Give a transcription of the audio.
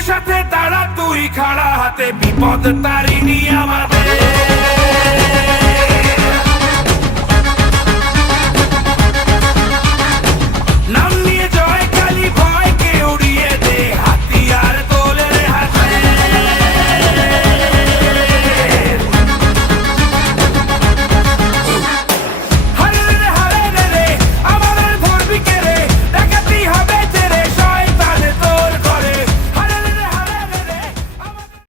সাথে তারা তুই খাড়া হাতে বিপদ তারিনি আমার